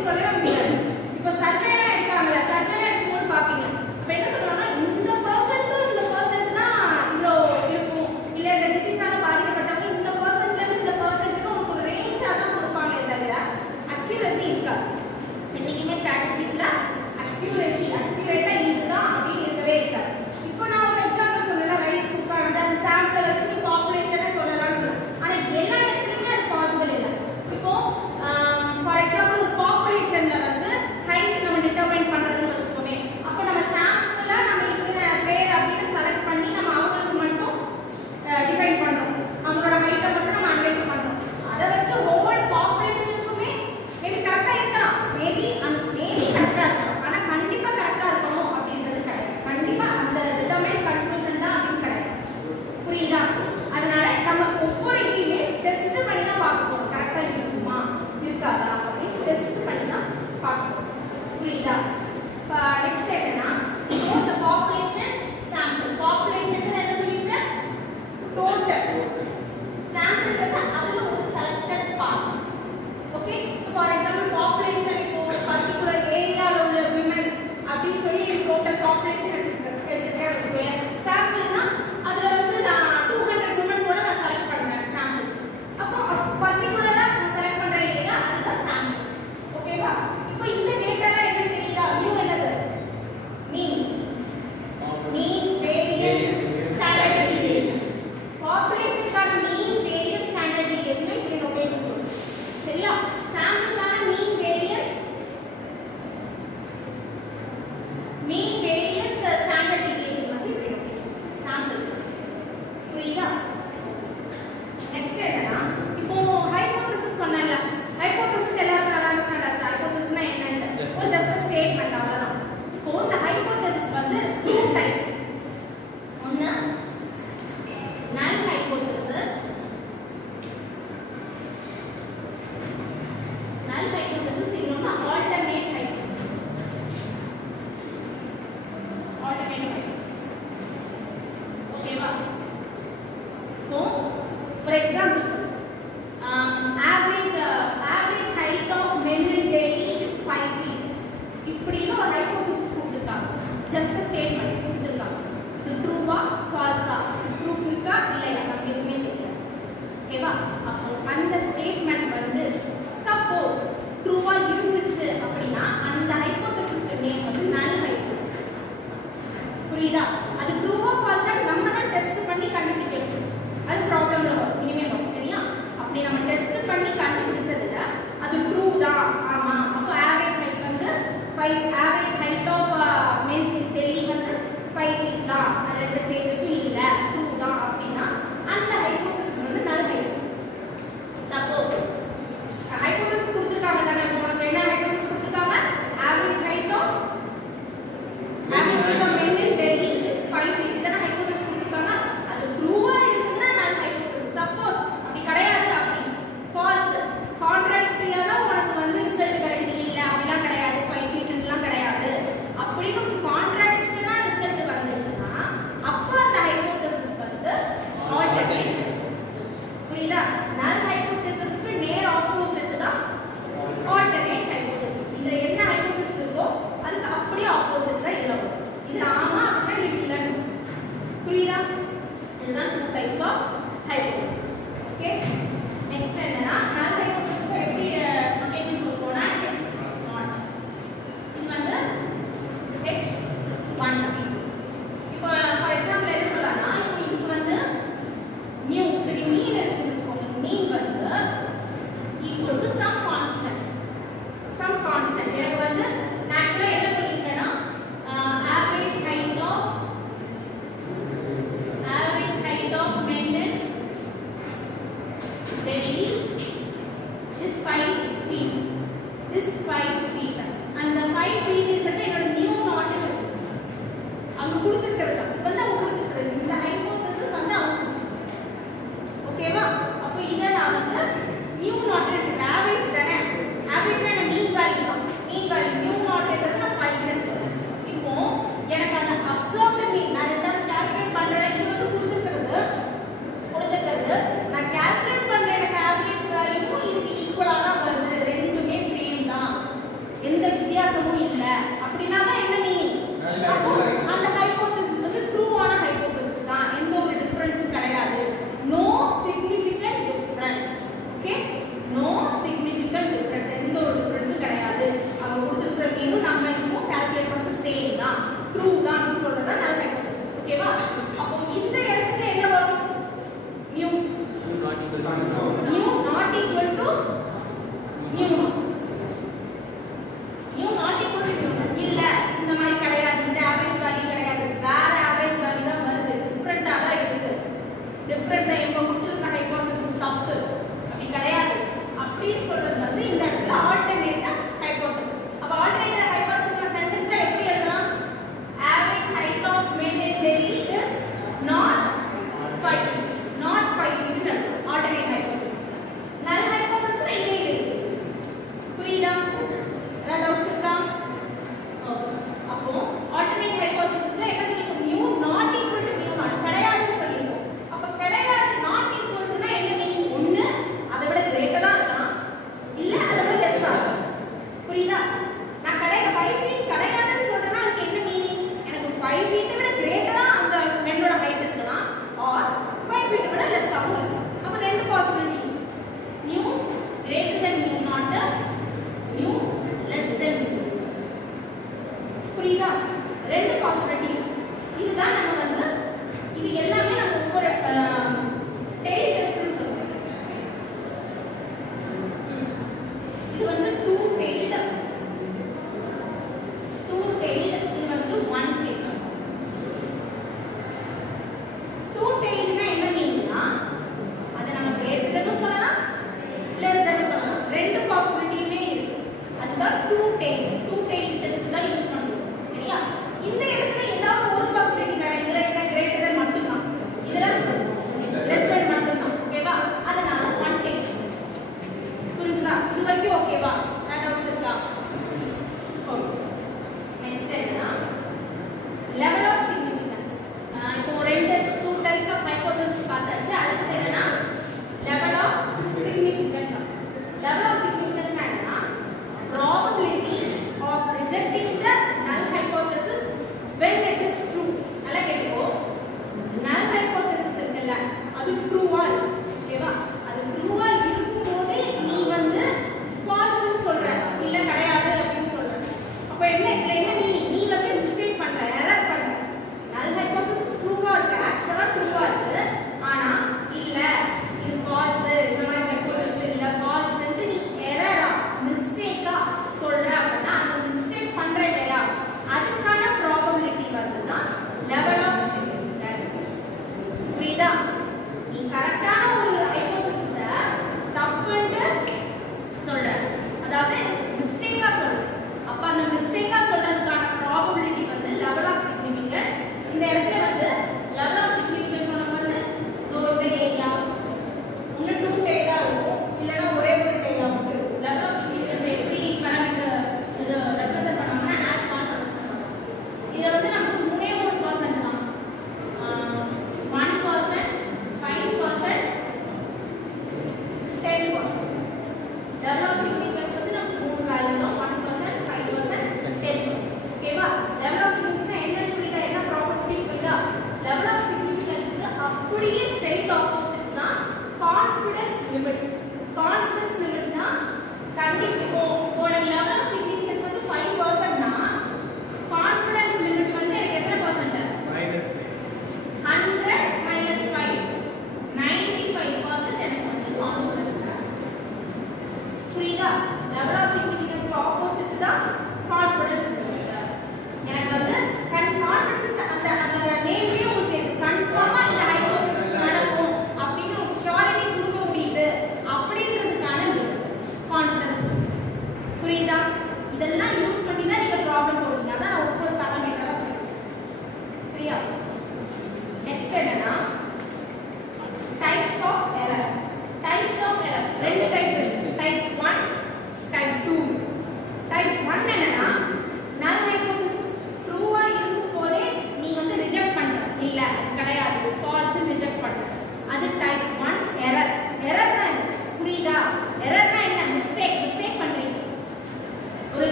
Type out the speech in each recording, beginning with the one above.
அப்படின்னு சொல்லவே முடியாது. இப்போ சர்வேல எடுக்காமல சர்வேல எடுக்கும்போது பாப்பீங்க. அப்ப என்ன சொல்றாங்கன்னா இந்த பர்சன்ட் இந்த பர்சன்ட் தான் இவ்வளோ இருக்கும், இல்ல இந்த டிசீஸால பாதிக்கப்பட்டவங்க இந்த பர்சன்ட்ல இருந்து இந்த பர்சன்ட்க்கு உங்களுக்கு ஒரு ரேஞ்சா தான் கொடுப்பாங்களே தவிர அக்யூரசி இருக்காது. இன்னைக்குமே ஸ்டாட்டிஸ்டிக்ஸ்ல அக்யூரேட்டா இதுதான் அப்படின்னு இருக்கவே இருக்காது. இப்போ நான் ஒரு எக்ஸாம்பிள் சொன்னேன், ரைஸ் குக் ஆனது அந்த சாம்பிளை வச்சு பாப்புலேஷனை சொல்லலாம்னு சொன்னேன். ஆனா எல்லா இடத்துலையுமே அது பாசிபிள் இல்லை. இப்போ ஃபார் எக்ஸாம்பிள் ஒரு பாப்புலேஷன்ல வந்து ஹைட் நம்ம டிட்டர்மைன் பண்றதுன்னு வச்சுக்கோமே, அப்போ நம்ம சாம்பிளா நம்ம இத்தனை பேர் அப்படின்னு செலக்ட் பண்ணி நம்ம அவங்களுக்கு மட்டும் டிஃபைன் பண்றோம், அவங்களோட ஹைட்டை மட்டும் நம்ம அனலைஸ் பண்றோம். அதை வச்சு ஹோல் பாப்புலேஷனுக்குமே மேபி கரெக்டா இருக்கலாம், மேபி கரெக்டா இருக்கலாம், ஆனா கண்டிப்பா கரெக்டா இருக்கணும் அப்படின்றது கிடையாது. கண்டிப்பா அந்த டிட்டர்மைன் கன்க்ளூஷன் தான் அப்படின்னு கிடையாது. புரியுதா? அதனால நம்ம ஒவ்வொரு இதையுமே டெஸ்ட் பண்ணி தான் பார்க்கணும், கரெக்டா இருக்குமா இருக்காதா அப்படின்னு டெஸ்ட் பண்ணி தான் பார்க்கணும். புரியுதா? நெக்ஸ்ட் என்னன்னா the population sample. population என்ன சொல்லிருக்கேன்? டோட்டல் sample அதுல ஒரு selected part. Okay, for example population இப்போ பர்టిక్యులர் ஏரியால உள்ள women அப்படின்னு சொல்லி டோட்டல் பாப்புலேஷன் எடுத்துட்டேன் வச்சுக்கோங்க. சாம்பிள்னா அதுல வந்து நான் 200 women கூட நான் செலக்ட் பண்றேன் சாம்பிள். அப்போ பர்టిక్యులரா நான் செலக்ட் பண்ற ஏரியா அதுதான் சாம்பிள். ஓகேவா? இப்போ இந்த டேட்டால என்ன தெரியுதா? நியூ என்னது? Mean variance standard deviation. பாப்புலேஷனுக்கான மீன் வேரியன்ஸ் ஸ்டாண்டர்ட் டீவியேஷன் இப்படி நோட்டேஷன் கொடுத்து சரியா? சாம்பிளுக்கான மீன் வேரியன்ஸ் ஸ்டாண்டர்ட் டீவியேஷன் வந்து இப்படி நோட்டேஷன் சாம்பிள். புரியுதா? நெக்ஸ்ட் என்னன்னா இப்போ ஹைபோதசிஸ் சொன்னேன்ல, ஹைபோதசிஸ் எல்லாரும் நல்லா அண்டர்ஸ்டாண்ட் ஆச்சு. ஹைபோதசிஸ்னா என்னன்னு ஒரு ஜஸ்ட் ஸ்டேட்மென்ட் அவ்வளவுதான். இப்போ இந்த ஹைபோதசிஸ் வந்து டூ டைப்ஸ். ஒன்னு null hypothesis, இன்னொன்னு alternate hypothesis. ஓகேவா? இப்போ ஒரு எக்ஸாம்பிள் சொல்றேன். average height of men in Delhi is 5 feet. இப்படின்னு ஒரு ஹைபோதசிஸ் கொடுத்துருக்காங்க. ஜஸ்ட் ஸ்டேட்மெண்ட் கொடுத்துருக்காங்க. இது ட்ரூவா ஃபால்ஸா, ப்ரூஃப் இருக்கா இல்லையா நமக்கு எதுவுமே தெரியாது. ஓகேவா? அப்போ அந்த ஸ்டேட்மெண்ட் வந்து சப்போஸ் ட்ரூவா இருந்துச்சு அப்படின்னா அந்த ஹைபோதசிஸ்க்கு நேம் வந்து null hypothesis. புரியுதா? அது ட்ரூவா ஃபால்ஸா நம்ம தான் டெஸ்ட் பண்ணி கண்டுபிடிக்கணும். அது ப்ராப்ளம்ல வரும், இனிமே வரும். சரியா? அப்படி நம்ம டெஸ்ட் பண்ணி கண்டுபிடிச்சதுல அது ட்ரூ தான், ஆமா, அப்போ ஆவரேஜ் ஹைட் வந்து 5, average height of men in Delhi வந்து 5 feet தான், அதுல எந்த சேஞ்சஸும் இல்ல, ட்ரூ தான் அப்படின்னா அந்த ஹைபோதசிஸ் வந்து null hypothesis. சப்போஸ் ஹைபோதசிஸ் கொடுத்துட்டாங்க தானே, உங்களுக்கு என்ன ஹைபோதசிஸ் கொடுத்துட்டாங்க? Average height of men in Delhi is 5 feet. இதெல்லாம் ஹைபோதசிஸ் கொடுத்துட்டாங்க. அது ட்ரூவா இருக்குதுன்னா null hypothesis. சப்போஸ் அப்படி கிடையாது, அப்படி ஃபால்ஸ் கான்ட்ராடிக்டரியா தான் உனக்கு வந்து ரிசல்ட் கிடைக்குது, இல்ல அப்படிலாம் கிடையாது, 5 feetலாம் கிடையாது அப்படின்னு கான்ட்ராடிக்ஷனா ரிசல்ட் வந்துச்சுன்னா அப்போ அந்த ஹைபோதசிஸ் வந்து ஆல்டர்னேட் ஹைபோதசிஸ். புரியுதா? null ஹைபோதசிஸ்க்கு நேர் ஆப்போசிட் தான் ஆல்டர்னேட் ஹைபோதசிஸ். இதுல என்ன ஹைபோதசிஸ் இருக்கோ அதுக்கு அப்படியே ஆப்போசிட் தான் இதுல வரும். இது ஆமா அப்படின்னா இது இல்லன்னு. புரியுதா? இதுதான் two types of hypothesis. Okay, next என்னன்னா null ஹைபோதசிஸ் எப்படி நோட்டேஷன் கொடுப்போம்னா H0. இது வந்து H1. இப்போ ஃபார் எக்ஸாம்பிள் என்ன சொல்லலாம்னா, இப்போ இதுக்கு வந்து நியூ பெரிய மீன் இருக்குன்னு வச்சுக்கோங்க. மீன் வந்து ஈக்குவல் டு சம் கான்ஸ்டன்ட். எனக்கு வந்து நேச்சுரலா என்ன சொல்லியிருக்கேன்னா average height of men in Delhi is 5 feet. This 5 feet. And the 5 feet is என்னோட நியூ நாட் வச்சிருக்கேன். அங்க கொடுத்துக்கிறது வந்து அவங்க கொடுத்துக்கிறது இந்த ஹைபோதசிஸ் வந்து அவங்க. ஓகேவா? அப்போ இதை நான் வந்து நியூ நாட் எடுத்துக்கிறேன். ஆவரேஜ் தானே, ஆவரேஜ்னா என்ன மீன் வேல்யூ தான். மீன் வேல்யூ நியூ நாட் எடுத்தது நான் 5 எடுத்துக்கிறேன். இப்போ எனக்கு அந்த அப்சர்வ்டு மீன் நான் ரெண்டாவது கால்குலேட் பண்றேன். இது வந்து கொடுத்துக்கிறது நான் கால்குலேட் பண்ற எனக்கு ஆவரேஜ் வேல்யூவும் இதுக்கு ஈக்குவலா தான் வருது. ரெண்டுமே சேம் தான். mu not equal to mu naught. mu not equal to mu naught. இல்ல இந்த மாதிரி கிடையாது. இந்த ஆவரேஜ் வேல்யூ கிடையாது. வேற ஆவரேஜ் வேல்யூ தான் வருது. டிஃபரண்டா தான் இருக்கு. டிஃபரண்டா இவங்க கொடுத்திருக்க ஹைபோதசிஸ் தப்பு. அப்படி கிடையாது. அப்படின்னு சொல்றது வந்து இந்த இடத்துல ஆல்டர்னேட் ஹைபோதசிஸ். அப்ப ஆல்டர்னேட் ஹைபோதசிஸ் சென்டென்ஸா எப்படி எழுதலாம்? Average height of men in Delhi is not 5 feet. Not 5 feet ன்னு எழுதலாம். Alternate hypothesis. நல் ஹைபோதசிஸ் இதே இருக்கு. புரியுதா? ஏதாவது டவுட்ஸ் இருக்கா? ஓகே. அப்போ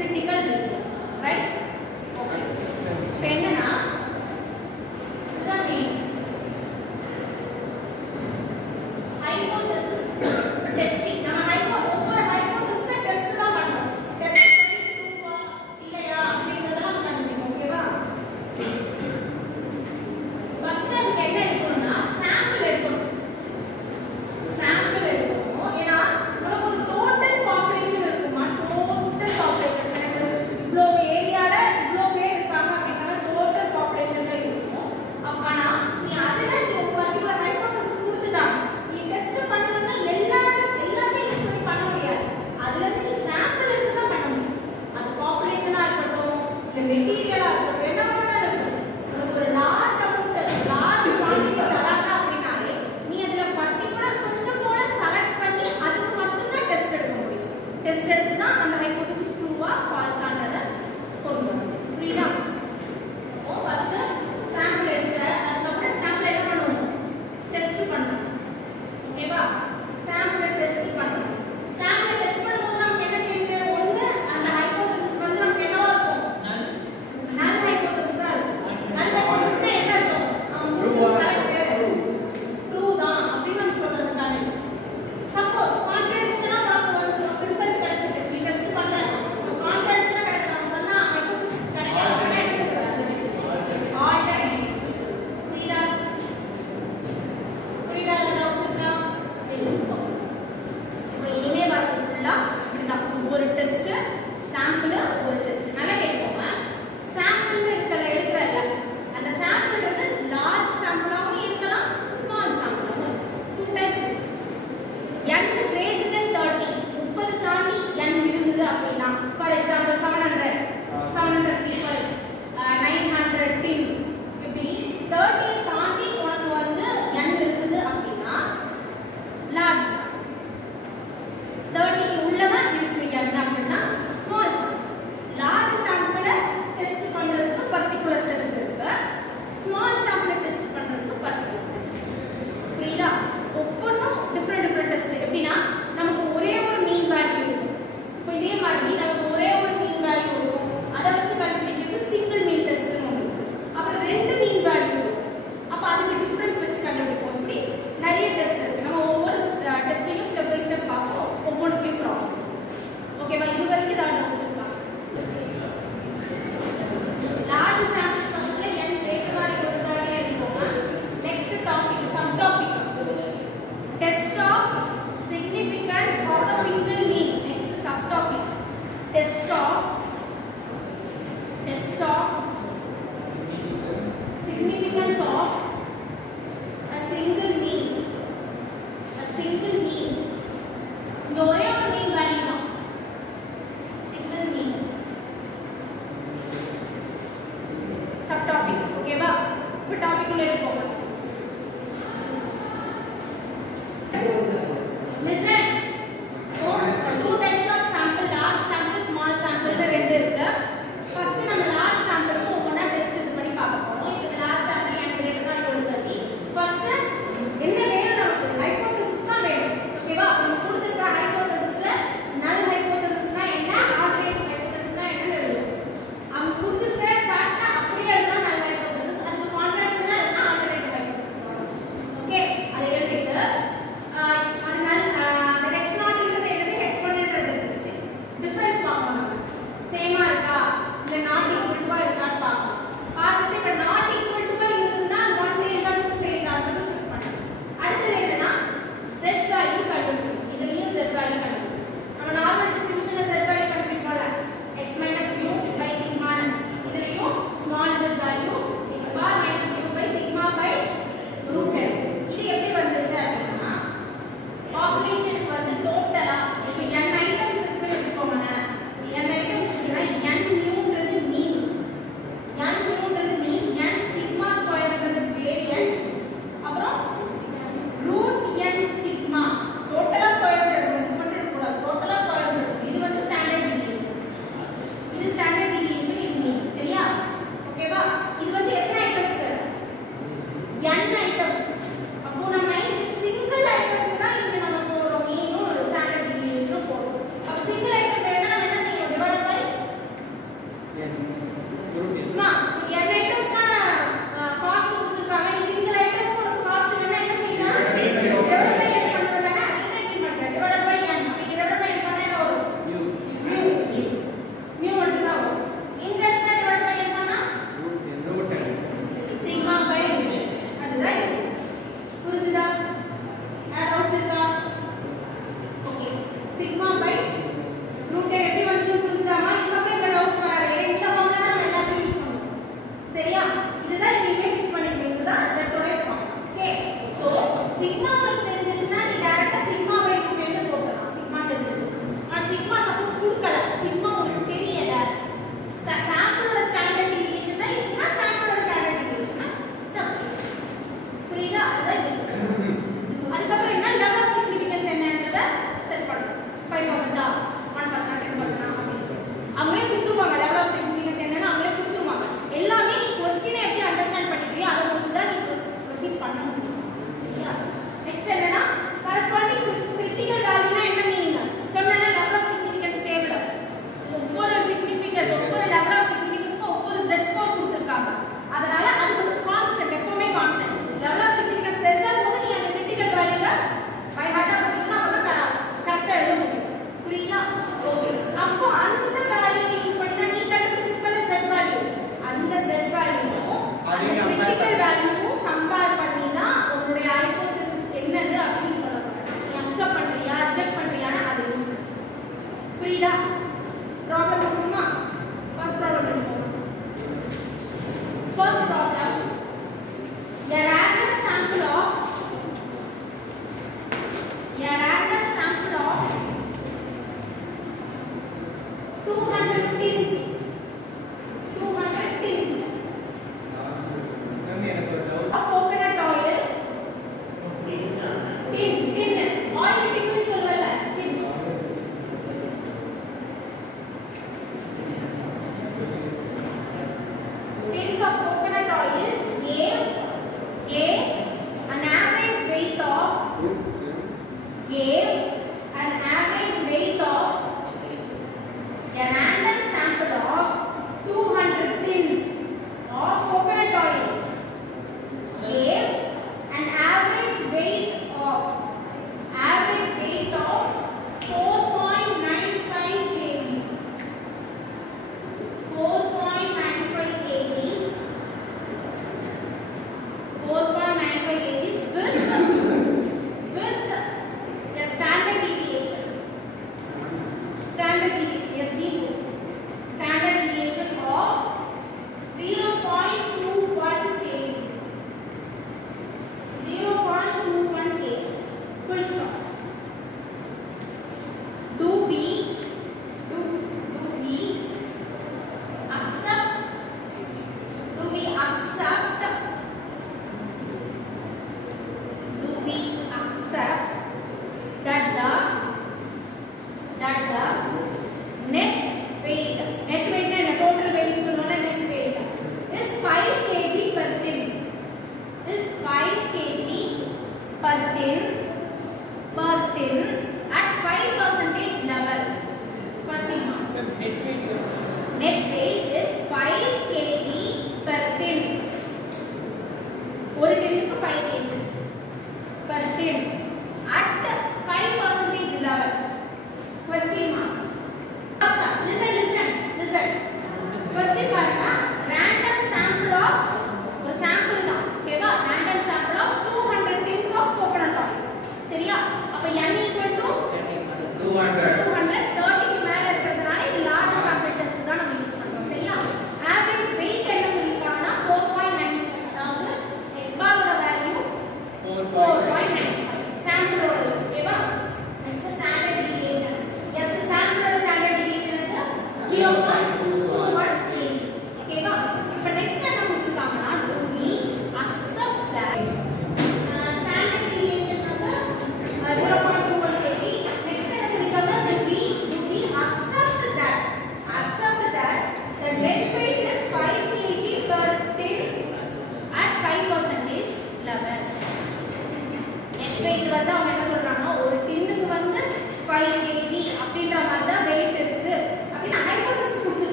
critical region, right? Okay. என்னன்னா இதுதான் மெயின் hypothesis testing. நம்ம ஒவ்வொரு hypothesis டெஸ்ட் தான் பண்றோம். டெஸ்ட் பண்ணி ட்ரூவா இல்லையா அப்படிங்கறதெல்லாம் கண்டுபிடிக்கணும். ஓகேவா? ஃபர்ஸ்ட் அதுக்கு என்ன எடுக்கணும்னா சாம்பிள் எடுக்கணும். சாம்பிள் எடுக்கணும். ஏன்னா நமக்கு ஒரு டோட்டல் பாப்புலேஷன் இருக்குமா? டோட்டல் பாப்புலேஷன் எனக்கு இவ்ளோ ஏரியால இவ்ளோ பேர் இருக்காங்க அப்படினா டோட்டல் பாப்புலேஷன்ல இருக்கும். அப்பனா நீ அதுல நீ ஒரு பர்టిక్యులர் ஹைபோதசிஸ் கொடுத்துட்டாங்க. நீ டெஸ்ட் பண்ணனும்னா எல்லாத்தையும் யூஸ் பண்ணி பண்ண முடியாது. அதுல இருந்து நீ சாம்பிள் எடுத்து தான் பண்ண முடியும். அது பாப்புலேஷனா இருக்கட்டும் இல்ல மெட்டீரியலா இருக்கட்டும் என்னவா இருக்கட்டும். உனக்கு ஒரு லார்ஜ் அமௌண்ட் லார்ஜ் குவாண்டிட்டி தராங்க அப்படினாலே நீ அதுல பர்టిక్యులர் கொஞ்சம் கூட செலக்ட் பண்ணி அதுக்கு மட்டும் தான் டெஸ்ட் எடுக்க முடியும். டெஸ்ட் எடுத்து தான் அந்த ஹைபோதசிஸ் ட்ரூவா ஃபால்ஸான்றத கொண்டு வரணும். புரியுதா? ஓ ஃபர்ஸ்ட் சாம்பிள் எடுத்து அதுக்கப்புறம் சாம்பிள் என்ன பண்ணணும்? டெஸ்ட் பண்ணணும். ஓகேவா? சாம்பிள் டெஸ்ட் பண்ணணும். சாம்பிள் டெஸ்ட் பண்ணும்போது நமக்கு என்ன தெரியுது? ஒண்ணு அந்த ஹைபோதசிஸ் வந்து நமக்கு என்னவா இருக்கும்? நல் ஹைபோதசிஸா இருக்கும். நல் ஹைபோதசிஸ்னா என்ன இருக்கும்? நம்ம முடிஞ்சது கரெக்ட் ட்ரூ தான் அப்படின்னு நம்ம சொல்றதுக்கான சப்போஸ் கான்ட்ரடிக்ஷனா நமக்கு வந்து ரிசல்ட் கிடைச்சது. நீ டெஸ்ட் பண்ணல கான்ட்ரடிக்ஷனா கிடைச்சது நம்ம சொன்னா ஹைபோதசிஸ் கிடைக்காது அப்படினா என்ன சொல்றது? ஆல்டர்னேட்டிவ். புரியுதா? புரியுதா? டவுட்ஸ் இருக்கா? இருக்கும். இப்போ இனிமே வரது ஃபுல்லா இப்படிதான். ஒரு டெஸ்ட் சாம்பிள் ஒரு டெஸ்ட் நல்லா கேட்கோங்க. சாம்பிள் எடுக்கறல அந்த சாம்பிள் வந்து லார்ஜ் சாம்பிளாவும் இருக்கலாம் ஸ்மால் சாம்பிளாவும் டூ டைப்ஸ் இருக்கு. n greater than 30 30 தாண்டி n இருந்தது அப்படினா ஃபார் எக்ஸாம்பிள் 700 people 910 இப்படி 30 தாண்டி உனக்கு வந்து n இருந்தது அப்படினா லார்ஜ் 30 க்கு உள்ளதா இருக்கு n அப்படினா ஸ்மால் லார்ஜ் சாம்பிளை டெஸ்ட் பண்றதுக்கு பர்టిక్యులர் டெஸ்ட் இருக்கு. ஸ்மால் சாம்பிளை டெஸ்ட் பண்றதுக்கு பர்టిక్యుலர் டெஸ்ட். புரியுதா? ஒவ்வொன்றும் டிஃபரெண்ட் டெஸ்ட். எப்படின்னா நமக்கு ஒரே ஒரு மீன் வேல்யூ இருக்கும். இப்போ இதே மாதிரி நமக்கு ஒரே ஒரு மீன் வேல்யூ இருக்கும். அதை வச்சு கண்டுபிடிக்கிறது சிங்கிள் மீன் டெஸ்ட்னு ஒன்று இருக்கு. அப்புறம் ரெண்டு மீன் வேல்யூ இருக்கும். அப்போ அதுக்கு டிஃபரன்ஸ் வச்சு கண்டுபிடிப்போம். இப்படி நிறைய டெஸ்ட் இருக்கு. நம்ம ஒவ்வொரு டெஸ்ட்டையும் ஸ்டெப் பை ஸ்டெப் பார்ப்போம். ஒவ்வொன்றுலையும் ப்ராப்ளம். ஓகேவா? இது வரைக்கும் தான் நோட்ஸ் இருக்கா? லார்ஜ் சாம்பிள் பக்கத்துல n greater than கொடுத்தாலே இருக்கோங்க. Next topic sub topic test of significance of a single mean. Next subtopic test of significance of a single mean. இந்த ஒரே ஒரு மீன் வேல்யூ தான் சிங்கிள் மீன் subtopic. ஓகேவா? இப்போ டாபிக் உள்ள எடுப்போம். Listen. Two types of sample, large sample, small sample ரெண்டு இருக்கு. ஃபர்ஸ்ட் நம்ம large sample ஒவ்வொண்ணா டெஸ்ட் இது பண்ணி பார்க்க போறோம். இப்போ large sample n greater than 30. First என்ன வேணும் நமக்கு? ஹைபோதசிஸ் தான் வேணும். ஓகேவா? அப்ப நம்ம கொடுத்திருக்க ஹைபோதசிஸ்ல நல் ஹைபோதசிஸ்னா என்ன? ஆல்டர்னேட்டிவ் ஹைபோதசிஸ்னா என்னன்னு எழுதுவோம். அவங்க கொடுத்திருக்க ஃபேக்ட் அப்படியே எழுதலாம் நல் ஹைபோதசிஸ். அதுக்கு கான்ட்ராடிக்ஷனா எழுதலாம் alternative tins of coconut oil gave an average weight of a random sample of 200 tins of coconut oil gave an average weight of 4.95 kgs. 4.95 kgs. 4.95 kgs with a standard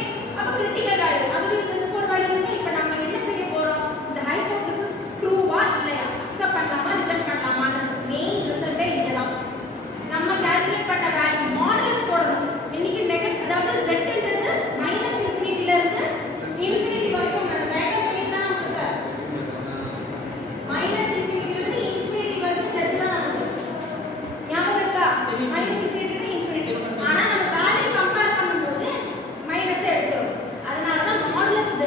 okay அப்ப critical value அதோட set score value இருக்கு இப்போ நம்ம என்ன செய்ய போறோம் இந்த hypothesis ட்ரூவா இல்லையா அக்செப்ட் பண்ணலாமா ரிஜெக்ட் பண்ணலாமான்றது மெயின் ரிசல்ட்டே இதுதான் நம்ம கால்குலேட் பண்ண வேல்யூ மாடுலஸ் போடணும் இன்னைக்கு நெகட்டிவ் அதாவது z ன்றது -∞ ல இருந்து ∞ வரைக்கும் அந்த டயக்ராம் தான் நமக்கு -∞ ல இருந்து ∞ வரைக்கும் z தான் நமக்கு ஞாபகம் இருக்கா -∞ ல ∞ ஆனா நம்ம வேல்யூ கம்பேர் பண்ணும்போது மைனஸ் எடுத்துறோம் அதனால தான் மாடுலஸ் z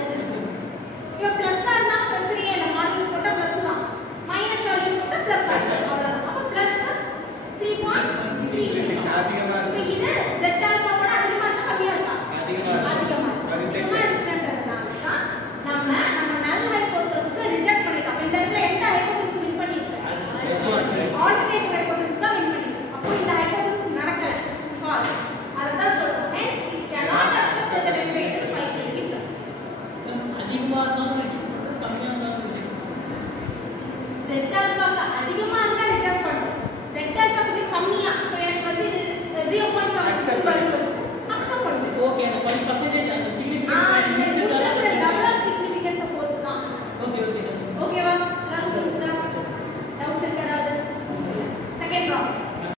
இப்போ பிளஸ்ஸா இருந்தா பிரச்சனை இல்ல மாடுலஸ் போட்டா பிளஸ் தான் மைனஸ் வேல்யூ போட்டா பிளஸ் ஆகும் அவ்வளவுதான் அப்ப பிளஸ் 3.36 இப்போ இது z ஆல்பாவோட அதிகமா இருக்கா கம்மியா இருக்கா அதிகமா இருக்குன்றதுனால தான் நம்ம நல் ஹைபோதீசிஸை ரிஜெக்ட் பண்ணிட்டோம் இந்த இடத்துல எந்த ஹைபோதீசிஸ் வின் பண்ணிருக்கு ஆல்டர்னேட்டிவ் ஹைபோதீசிஸ் தான் வின் பண்ணிருக்கு அப்போ இந்த ஹைபோதீசிஸ் நடக்கல ஃபால்ஸ் அதான் சொல்றோம் hence it cannot accept that the weight is 5 kg அதிகமா இருந்தாலும் கம்மியா இருந்தாலும் z ஆல்பா